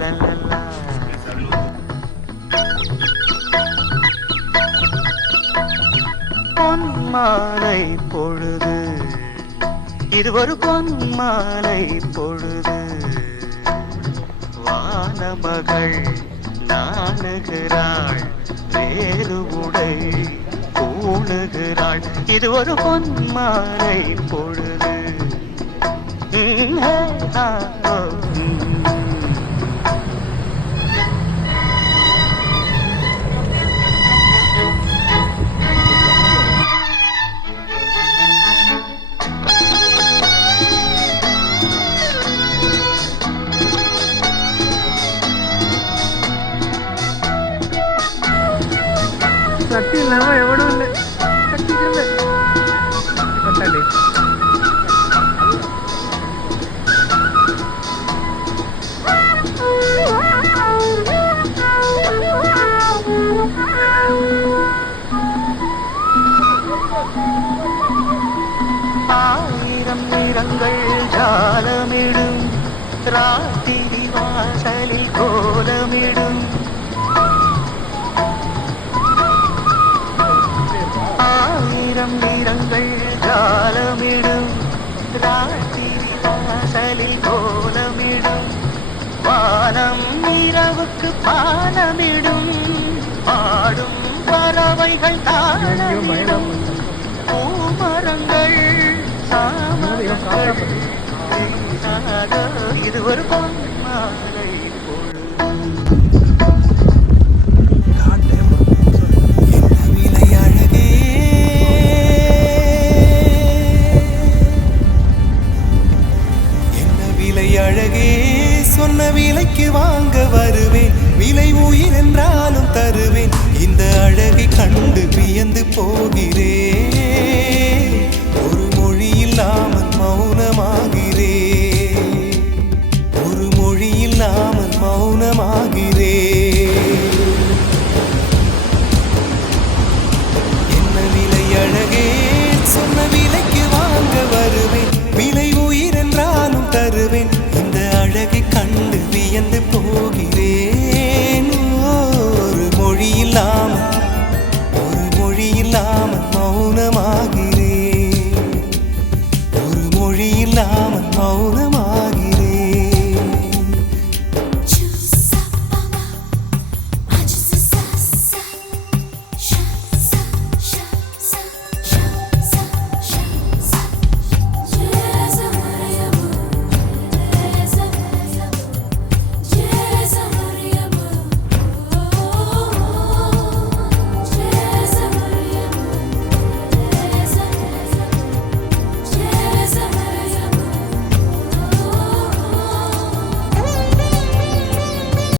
லலலா. பொன்மாலை பொழுது, இது ஒரு பொன்மாலை பொழுது. வானமகள் நாணுகிறாள், வேறு உடை பூணுகிறாள். இது ஒரு பொன்மாலை பொழுது. சக்தி இல்லாம எவனும் இல்லை. சக்தி கொண்டாடி ஆயிரம் நிறங்கள் ஜாலமிடும், ராத்திரி வாசலில் கோலமிடும். ஆயிரம் நிறங்கள் ஜாலமிடும், ராத்திரி வாசலில் கோலமிடும். வானம் இரவுக்கு பாலமிடும், பாடும் பறவைகள் தாளமிடும். பூமரங்கள் சாமரங்கள் பேசாதோ, இது ஒரு பொன்மாலை பொழுது. அழகே சொன்ன விலைக்கு வாங்க வருவேன், விலை உயிர் என்றாலும் தருவேன். இந்த அழகை கண்டு வியந்து போகிறேன், ஒரு மொழி இல்லாமல் மௌனமாகிறேன், ஒரு மொழி இல்லாமல் மௌனமாகிறேன். என்ன விலை அழகே சொன்ன விலைக்கு வாங்க வருவேன், விலை உயிர் என்றாலும் தருவேன். இந்த அழகை கண்டு வியந்து போகிறேன், ஒரு மொழி இல்லாமல், ஒரு மொழி இல்லாமல் மௌனமாகிறேன், ஒரு மொழி இல்லாமல் மௌனம்